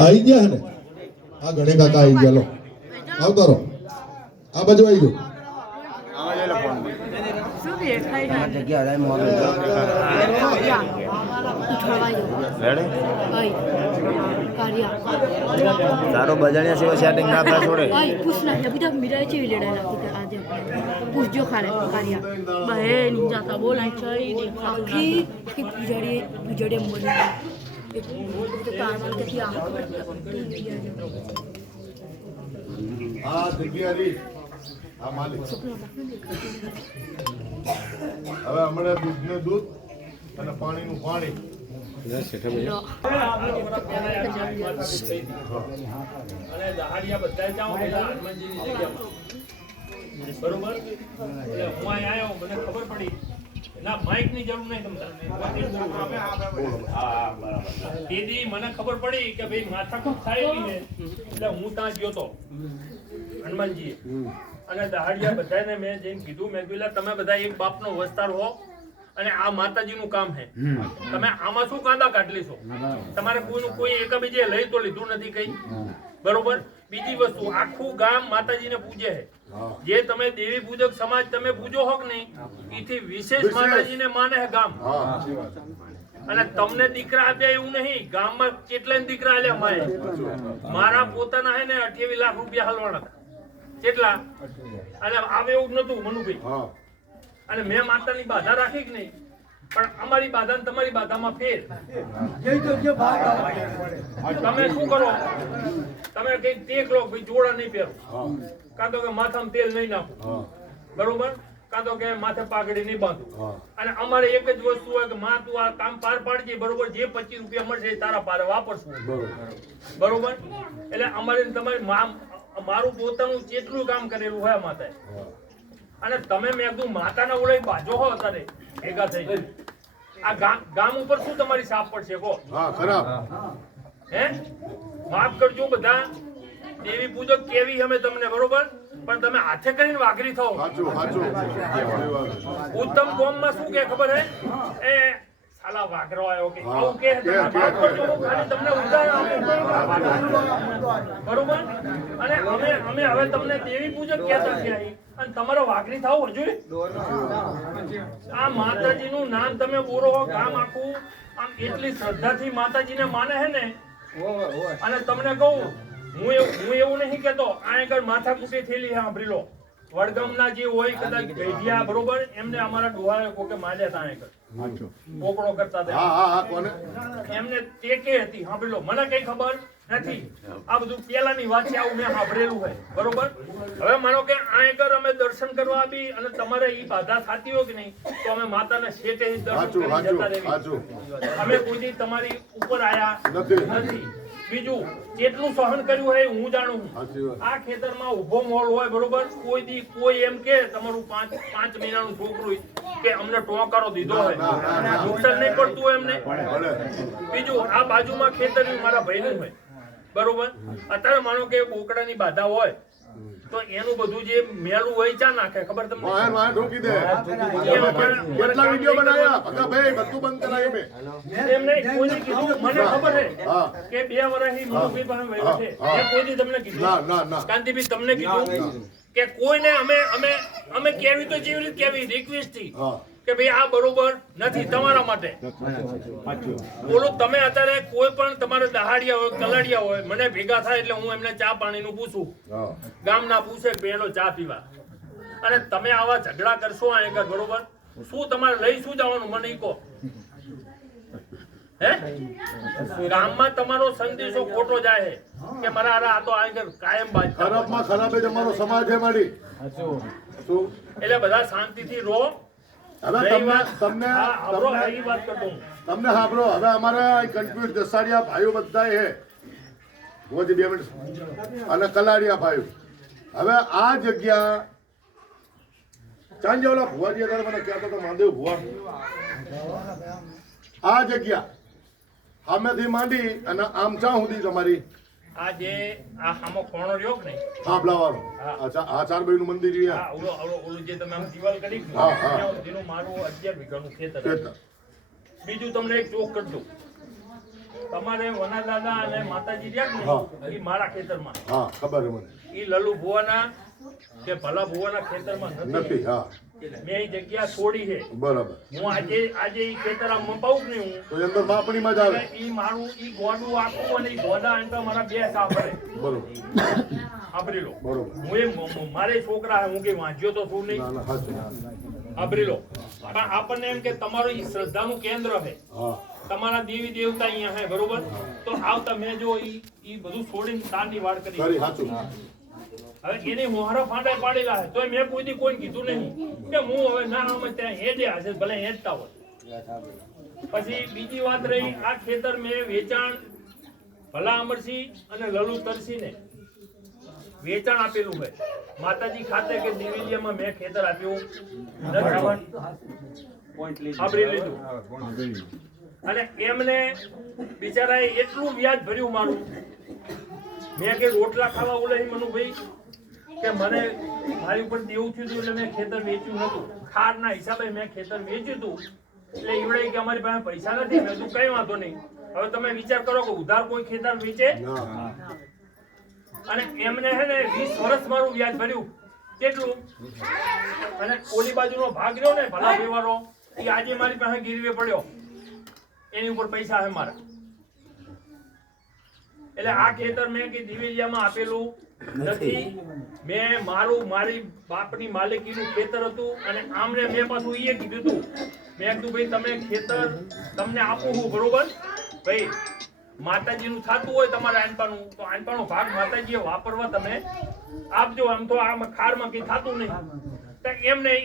આવી ગયા ને આ ગણે કાકા આવી ગયા લો આવતો રહો આ બાજુ આવી ગયો તારો બજાણિયા સિવાય સેટિંગ ના થાય છોડે પૂછના બધા મીરા છે લેડા નાખી આજે પૂછજો ખાલે કારિયા બહે નિંજાતા બોલાય છે આખી કે પૂજડે મોને એક તો કારમાલ કે આ જગ્યા રી આ માલિક હવે હમણાં દૂધને દૂધ અને પાણીનું પાણી બરોબર એટલે હું આવ્યો મને ખબર પડી ના માઇક ની જરૂર નહીં દીદી મને ખબર પડી કે ભાઈ માથાકૂટ થાય છે એટલે હું ત્યાં ગયો તો હનુમાનજી અને દહાડિયા બધાને મેં જઈને કીધું મેં કીધું તમે બધા એક બાપનો વસ્તાર હો અને આ માતાજીનું કામ છે તમે આમાં શું કાંદા કાઢી લેશો તમારે કોઈનું કોઈ એકબીજે લઈ તો લીધું નથી કઈ બરોબર બીજી વસ્તુ આખું ગામ માતાજીને પૂજે છે જે તમે દેવી પૂજક સમાજ તમે પૂજો હો કે નહીં એથી વિશેષ માતાજીને માને છે ગામ અને તમને દીકરા આપ્યા એવું નહીં ગામમાં કેટલાય દીકરા આલ્યા માએ મારા પોતાના હે ને 28 લાખ રૂપિયા હલવાના કેટલા અને આવે એવું નતું મનુભાઈ અને મેં માતાની બાધા રાખી કે નહીં પણ અમારી બાધા ને તમારી બાધામાં ફેર તમે શું કરો તમે કઈ ટેક લો ભાઈ જોડા નહીં પહેરો કાં તો કે માથામાં તેલ નહીં નાખો બરોબર કાં તો કે માથે પાઘડી નહીં બાંધો અને અમારે એક જ વસ્તુ હોય કે માં તું આ કામ પાર પાડજે બરોબર જે 25 રૂપિયા મળશે એ તારા પારે વાપરશું બરોબર એટલે અમારે તમારી મારું પોતાનું જેટલું કામ કરેલું હોય માતાએ અને તમે મેં કીધું માતાના ઓળે બાજો હો અત્યારે ભેગા થઈ આ ગામ ઉપર શું તમારી સાપ પડશે કો હે માફ કરજો બધા દેવી પૂજક કેવી અમે તમને બરોબર પણ તમે હાથે કરીને વાઘરી થાઓ ઉત્તમ કોમમાં શું કે ખબર હે એ સાલા વાઘરો આવ્યો કે આવું કે માફ કરજો હું ખાલી તમને ઉદાહરણ બરોબર અને અમે હવે તમને દેવી પૂજક કહેતા છીએ અને તમારો વાઘરી થાવ હજુ આ માતાજીનું નામ તમે બોલો ગામ આખું આમ એટલી શ્રદ્ધાથી માતાજીને માને છે ને અને તમને કહું હું એવું નહીં કેતો આ આગળ માથાકૂટી થયેલી સાંભળી લો વડગામના જે હોય કદાચ ગઈઢિયા બરોબર એમને અમારા ડોહાએ કોકે માર્યા હતા આગળ પોકળો કરતા હતા એમને ટેકે હતી સાંભળી લો મને કઈ ખબર નથી આ બધું પેલાની વાત છે આવું મેં સાંભળેલું હોય બરોબર હવે માનો કે આગળ અમે દર્શન કરવા આવી અને તમારે ઈ બાધા થતી હોય કે નહીં તો અમે માતાના શેઠે દર્શન કરી જતા રહેવી અમે કોઈ તમારી ઉપર આયા નથી બીજું જેટલું સહન કર્યું હોય હું જાણું આ ખેતરમાં ઉભો મોલ હોય બરોબર કોઈ એમ કે તમારું 5 મહિનાનું છોકરું કે અમને ટોકારો દીધો હોય નુકસાન નહીં પડતું હોય એમને બીજું આ બાજુમાં ખેતર મારા ભાઈનું હોય બરોબર અત્યારે માનો કે બોકડાની બાધા હોય તો એનું બધું જે મેલું હોય ચા નાખે ખબર તમને કેટલા વિડિયો બનાવ્યા ભગા ભાઈ બધું બંધ કરાયું મે એમ નહીં કોઈને કીધું મને ખબર છે કે 2 વર્ષથી મોભી પાસે વયો છે એ કોઈથી તમને કીધું ના કાંતિભાઈ તમને કીધું કે કોઈને અમે કેવી તો જેવી રીતે કેવી રિક્વેસ્ટ થી કે ભાઈ આ બરોબર નથી તમારા માટે બોલો તમે અત્યારે કોઈ પણ તમારે દહાડિયા હોય કલાડિયા હોય મને ભેગા થાય એટલે હું એમને ચા પાણીનું પૂછું ગામના પૂછે પહેલો ચા પીવા અને તમે આવા ઝઘડા કરશો આગળ બરોબર શું તમારે લઈ શું જવાનું મને કહો હે ગામમાં તમારો સંદેશો ખોટો જાય છે કે મારા આ તો આગળ કાયમ બાજ ખરાબમાં ખરાબ જ અમારો સમાજ છે મારી એટલે બધા શાંતિથી રહો હવે તમને સાંભળો હવે અમારા કન્ફ્યુઝ દસાડિયા ભાઈઓ બધા છે 2 મિનિટ અને કલાડિયા ભાઈઓ હવે આ જગ્યા ચાંજે ઓલા ભુવાજી અત્યારે મને કહેતો તો માંદેવ ભુવા આ જગ્યા સામેથી માંડી અને આમ ચા સુધી તમારી આ જે આ હામો કોણો રહ્યો કે નહીં થાંભલાવાળો આ ચારબાઈ નું મંદિર છે હા ઓલો જે તમે આમ દિવાલ કરી હા જેનું મારું 11 વીઘાનું ખેતર બીજું તમને એક ચોક કરી દઉં તમારે વના દાદા અને માતાજી રહ્યા હા. ને એ મારા ખેતરમાં હા ખબર છે મને એ લલુ ભુવાના કે ભલા ભુવાના ખેતરમાં નથી નથી હા મેં એ જગ્યા છોડી છે બરાબર હું આજે એ ખેતર આમ મપાવું જ નહીં તો એ અંદર માપણીમાં જ આવે હું ઈ મારું ઈ ગોડું આખું અને ઈ ગોડા આંટા મારા બે સાંભળે બરોબર આબરી લો બરોબર હું મારે છોકરા હું કઈ વાંચ્યો તો છું નહીં ના ના સાચું આબરી લો પણ આપણને એમ કે તમારું ઈ શ્રદ્ધાનું કેન્દ્ર છે હા તમારા દેવી દેવતા અહીંયા હે બરોબર તો આવતા મેં જો ઈ બધું છોડીને તારની વાડ કરી ખરી સાચું હવે એની મોહરા ફાંડા પાડેલા છે તો મેં કોઈ દી કોઈ કીધું નહીં કે હું હવે ના અમે ત્યાં હેડ્યા હશે ભલે હેડતા હોય પછી બીજી વાત રહી આ ખેતર મેં વેચાણ ભલા અમરસિંહ અને લલુ તરસીને વેચાણ આપેલું છે માતાજી ખાતે કે દિવેલિયામાં મેં ખેતર આપ્યું નથી આપણી લીધું અને એમને બિચારાએ એટલું વ્યાજ ભર્યું મારું મેં કે રોટલા ખાવા ઓલા મનુભાઈ કે મને મારી ઉપર દેવું થયું હતું એટલે મેં ખેતર વેચ્યું નતું ખારના હિસાબે મેં ખેતર વેચ્યું હતું એટલે એવડે કે અમારી પાસે પૈસા નથી મેં તું કઈ વાંધો નહીં હવે તમે વિચાર કરો કે ઉધાર કોઈ ખેતર વેચે અને એમને હે ને 20 વર્ષ મારું વ્યાજ ભર્યું કેટલું અને ઓલી બાજુનો ભાગ રહ્યો ને ભલા વ્યવહારો એ આજે મારી પાસે ગીરવે પડ્યો એની ઉપર પૈસા હે મારા એટલે આ ખેતર મેં કે દિવેલિયામાં આપેલું નથી મેં મારી બાપની માલિકીનું ખેતર હતું અને આમને મેં પાછું એ કીધું હતું મેં કીધું ભાઈ તમે ખેતર તમને આપું હું બરોબર ભાઈ માતાજીનું થતું હોય તમારા આનપાનું તો આનપાનો ભાગ માતાજીએ વાપરવા તમે આપજો આમ તો આમ ખારમાં કઈ થતું નહીં તો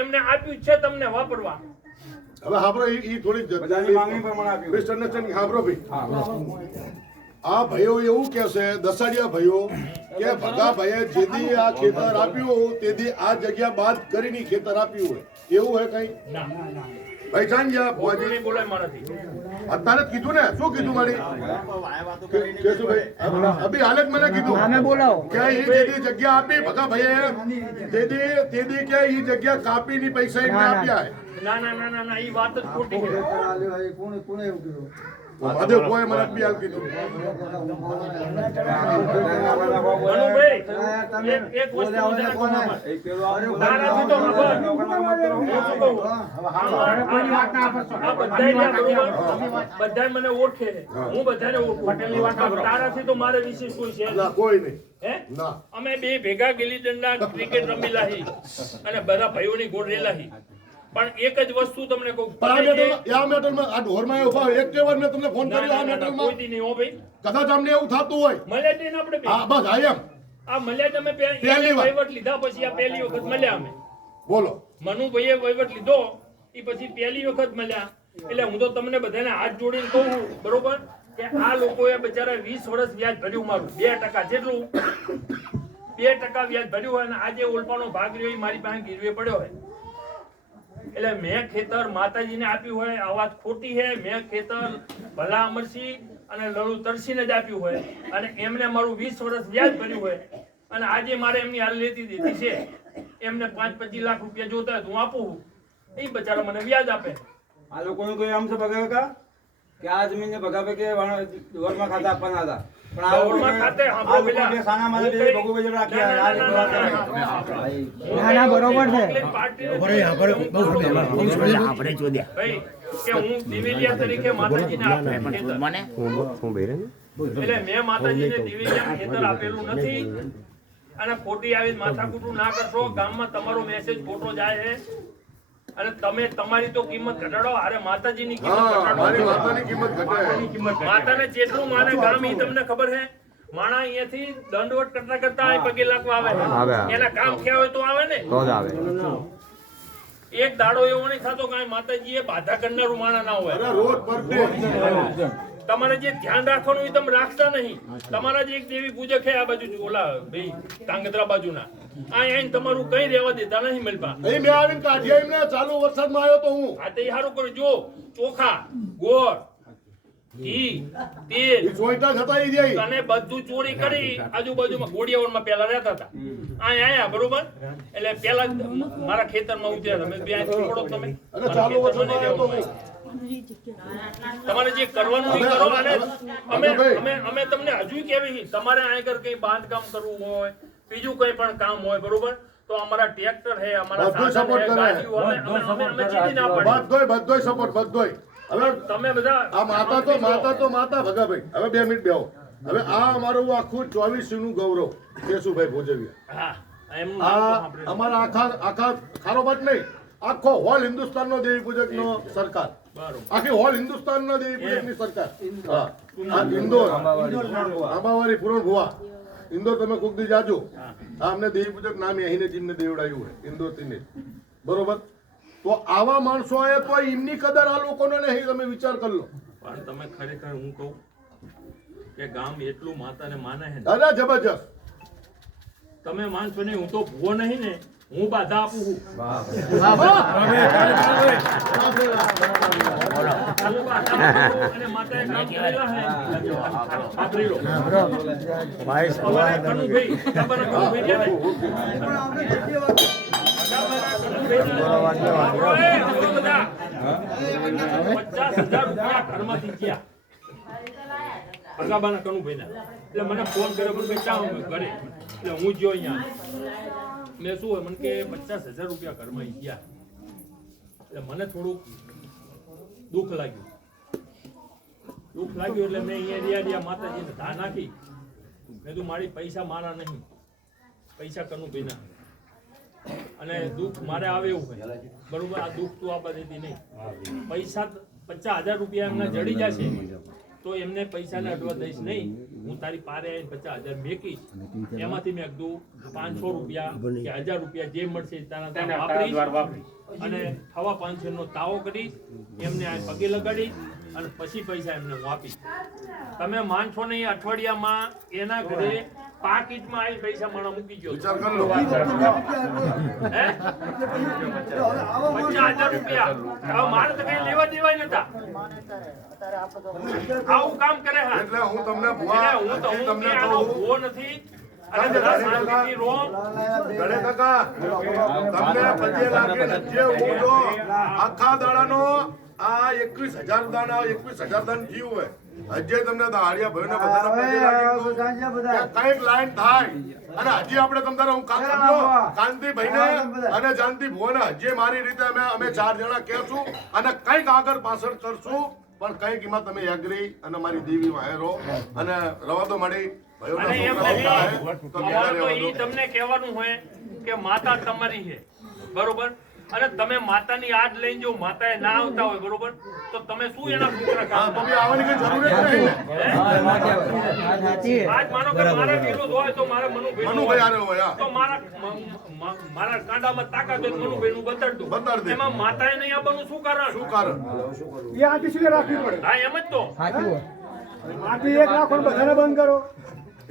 એમને આપ્યું છે તમને વાપરવા હવે હાબરો ઈ થોડીક મિસઅન્ડરસ્ટેન્ડિંગ હાબરો ભાઈ આ ભાઈઓ એવું કે છે દસાડિયા ભાઈઓ કે ભગા ભાઈએ જેદી આ ખેતર આપ્યું તેથી આ જગ્યા બાદ કરીને ખેતર આપ્યું હોય એવું હે કઈ ના ભાઈ જાણ ગયા ભુવાજી કોઈ બોલાય મારાથી અત્યારે જ કીધું ને શું કીધું મારી કે શું ભાઈ અભી હાલ જ મને કીધું કે ઈ જેદી જગ્યા આપી ભગા ભાઈએ તેદી કે ઈ જગ્યા કાપીની પૈસા એમને આપ્યા હે ના ના ના ના ના ઈ વાત જ ખોટી છે મહાદેવ કોઈ મને બી હાલ કીધું મનુભાઈ એક વસ્તુ મને કહો તારાથી તો ખબર હું શું કહું આ બધાય બધાય મને ઓળખે છે હું બધાને ઓળખું તારાથી તો મારે વિશેષ કોઈ છે ના કોઈ નહીં હે ના અમે બે ભેગા ગિલ્લી દંડા ક્રિકેટ રમેલા હી અને બધા ભાઈઓની ગોળ રેલા હી પણ એક જ વસ્તુ તમને કહું આ મેટલમાં આ ઢોરમાં ઉભા એક કે વાર મેં તમને ફોન કર્યો આ મેટલમાં કોઈ દી નહીં હો ભાઈ કદાચ અમને એવું થતું હોય મળ્યા જ નહીં ને આપણે બે. હા બસ આઈ એમ આ મળ્યા જ અમે પહેલી વાર. વહીવટ લીધા પછી આ પહેલી વખત મળ્યા અમે બોલો મનુભાઈએ વહીવટ લીધો એ પછી પહેલી વખત મળ્યા એટલે હું તો તમને બધાને હાથ જોડીને કહું છું, બરોબર કે આ લોકોએ બિચારા 20 વર્ષ વ્યાજ ભર્યું મારું 2% જેટલું 2% વ્યાજ ભર્યું હોય અને આજે ઓલપાનો ભાગ રહ્યો એ મારી પાસે ગીરવે પડ્યો હોય એટલે મેં ખેતર માતાજીને આપ્યું હોય આ વાત ખોટી છે મેં ખેતર ભલા અમરસિંહ અને લલુ તરસીને જ આપ્યું હોય અને એમને મારું 20 વર્ષ વ્યાજ ભર્યું હોય અને આજે મારે એમની હાલ લેતી દીધી છે એમને 5-25 લાખ રૂપિયા જોતા હોય તો હું આપું એ બચારા મને વ્યાજ આપે આ લોકોનું કોઈ આમ છે ભગાવે કા કે આ જમીનને ભગાવે કે દોરમાં ખાતા આપવાના હતા પણ આ દોરમાં ખાતે આ લોકો પેલા બે સાના માને બે ભગુભાઈ જોડે રાખ્યા આ લોકો વાત કરે. ના, બરોબર છે. આપણે ચોદ્યા ભાઈ કે હું દિવેલિયા તરીકે માતાજીને આપ્યું ખેતર. મને એટલે મેં માતાજીને દિવેલિયા ખેતર આપેલું નથી અને ખોટી આવી માથાકૂટું ના કરશો ગામમાં તમારો મેસેજ ખોટો જાય છે અને તમે તમારી તો કિંમત ઘટાડો અરે માતાજીની કિંમત હા મારી ઘટાડો માતાની કિંમત ઘટે માતાને જેટલું માને ગામ ઈ તમને ખબર છે માણા અહીંયાથી દંડવટ કરતા કરતા અહીં પગે લાગવા આવે એના કામ થયા હોય તો આવે ને એક દાડો એવો નહીં થતો કે માતાજીએ બાધા કરનારું માણા ના હોય અરે રોજ પર ડે તમારે જે ધ્યાન રાખવાનું એ તમે રાખતા નહીં તમારા જે એક દેવી પૂજક છે આ બાજુ ઓલા ભાઈ કાંગદ્રા બાજુના અહીં તમારું કઈ રહેવા દેતા નહીં મળવા અહીં મેં આવીને કાઢી એમને ચાલુ વરસાદમાં આવ્યો તો હું આ તે સારું કર્યું જો ચોખા ગોળ ઘી તેલ ઈ જોઈતા જતા ઈ જાય અને બધું ચોરી કરી આજુબાજુમાં ગોડિયાવરમાં પેલા રહેતા હતા અહીં આયા બરોબર એટલે પેલા મારા ખેતરમાં ઉતર્યા તમે બે અહીંથી છોડો તમે અને ચાલુ વરસાદમાં આવ્યો તો હું તમારે જે કરવાનું એ કરો. અને અમે તમને હજુ કેવી તમારે આગળ કઈ બાંધકામ કરવું હોય, બીજું કઈ પણ કામ હોય, બરોબર, તો અમારા ટ્રેક્ટર હે, અમારા બધોય સાધન support હે, કરે. ગાડીઓ, અમે ચીજી ના પાડીએ. બધોય સપોર્ટ બધોય. હવે તમે બધા આ માતા ભગાભાઈ, હવે 2 મિનિટ બેહો. હવે આ અમારું આખું 24 નું ગૌરવ કેશુભાઈ ભોજવિયા. હા, એમનું નામ તો આ સાંભળેલું. અમારા આખા ખારોબાટ નહીં, આખો હોલ હિન્દુસ્તાન નો દેવી પૂજક નો સરકાર, બરોબર. આખી હોલ હિન્દુસ્તાન નો દેવી પૂજક ની સરકાર. હા, આ ઇન્દોર આંબાવાડી પૂરણ ભુવા ઇન્દોર, તમે કોક દી જાજો. આ અમને દેવી પૂજક નામે અહીંને જીમને દેવડાયું હોય ઇન્દોર થી ને, બરોબર. તો આવા માણસો આયા તો એમની કદર આ લોકોને નહીં, તમે વિચાર કરી લો. પણ તમે ખરેખર હું કહું કે ગામ એટલું માતાને માને છે ને, દાદા જબરજસ્ત. તમે માનશો નહીં, હું તો ભૂવો નહીં ને, હું બાધા આપું છું. હું બાધા આપું છું અને માતાએ કામ કરેલા છે. સાંભળી લો. અમારે કનુભાઈ, ખબર કનુભાઈ છે ને? સાંભળો બધા. 50,000 રૂપિયા ઘરમાંથી ગયા. અગાબાના કનુભાઈના. એટલે મને ફોન કર્યો, પણ ભાઈ ક્યાં હું ઘરે? એટલે હું જો અહીંયા મેં શું હોય, મને કે 50,000 રૂપિયા ઘરમાં ગયા. એટલે મને થોડુંક દુઃખ લાગ્યું એટલે મેં અહીંયા રહ્યા માતાજીને ધા નાખી. મેં કીધું મારી પૈસા મારા નહીં, પૈસા કનુભાઈના. અને દુઃખ મારે આવે એવું હોય, બરોબર. આ દુઃખ તું આપવા દેતી નહીં. પૈસા 50,000 રૂપિયા એમના જડી જશે તો એમને પૈસાને અડવા દઈશ નહીં. હું તારી પારે આવીને 50,000 મેકીશ. એમાંથી મેં કીધું 500 રૂપિયા કે 1000 રૂપિયા જે મળશે તારા વાપરીશ અને 500 નો તાવો કરીશ, એમને આ પગે લગાડીશ અને પછી પૈસા એમને હું આપીશ. તમે માનશો નહીં, અઠવાડિયામાં એના ઘરે પાકીટમાં આવી પૈસા મારા મૂકી ગયો. વિચાર કરી લો. 50,000 રૂપિયા. હવે મારે તો કઈ લેવા દેવાય નતા. આવું કામ કરે. હા, એટલે હું તમને એટલે હું તમને આનો કહું, ભૂવો નથી. અને જરા શાંતિથી રહો. ગણે કાકા, તમને પગે લાગીને જે ઉડો આખા દાડાનો આ 21,000 દાન, આ 21,000 દાન થયું હોય, હજે તમને દાડિયા ભાઈને બધાને પગે લાગી કે કંઈક લાઈન થાય. અને હજી આપણે તમને હું કાંતિભાઈને અને જાનતી ભુવને હજી મારી રીતે અમે 4 જણા કહેશું અને કંઈક આગળ પાછળ કરશું. પણ કંઈક એમાં તમે એગ્રી અને મારી દેવી વાહેરો અને રવા દો મારી અને એમ નહીં, અમારે તો ઈ તમને કહેવાનું હોય કે માતા તમારી છે, બરોબર. અને તમે માતાની યાદ લઈને જો માતાએ ના આવતા હોય, બરોબર, તો તમે શું એના છોકરા કામ કરો? આવવાની કઈ જરૂર જ નહીં. આજ માનો કે મારા વિરોધ હોય તો મારા મનુભાઈ આરે હોય, તો મારા કાંડામાં તાકાત હોય મનુભાઈ નું બતાડ બતાડ દો. દે. એમાં માતાએ નહીં આવવાનું શું કારણ? શું કારણ? હા, એમ જ તો.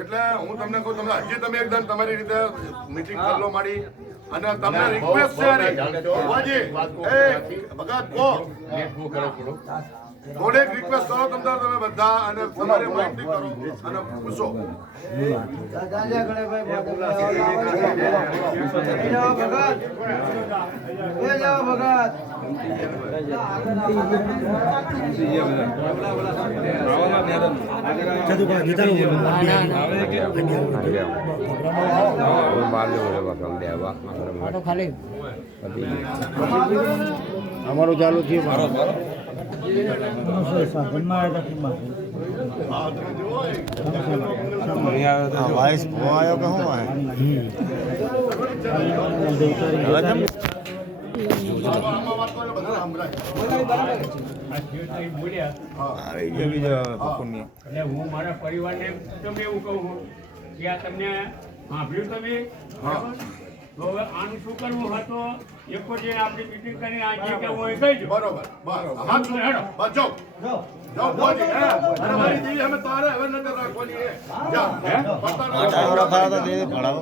એટલે હું તમને કહું, તમે હજી તમે એકદમ તમારી રીતે મીટિંગ કરી લો મારી અને તમને રિક્વેસ્ટ છે ભુવાજી, એ ભગત કહો થોડીક રિક્વેસ્ટ કરો તમે બધા અને તમારી માહિતી કરો અને પૂછો. અમારું ચાલુ થયું. વાઇસ આવ્યો કે શું આવી ગયો બીજો પકુનિયા. એટલે હું મારા પરિવારને તમે એવું કહું કે આ તમને સાંભળ્યું તમે બરાબર? તો હવે આનું શું કરવું હતો એક જે આપણી મીટિંગ કરીને આ જે કહેવું હોય કહી દો. બરોબર, બસ હેડો, બસ જાઓ જાઓ ભુવાજી, હે અને મારી દેવી અમે તારે હવે નજર રાખવાની હે. જા, હે ટાઈમ રખાયો તો દેવી ભણાવો.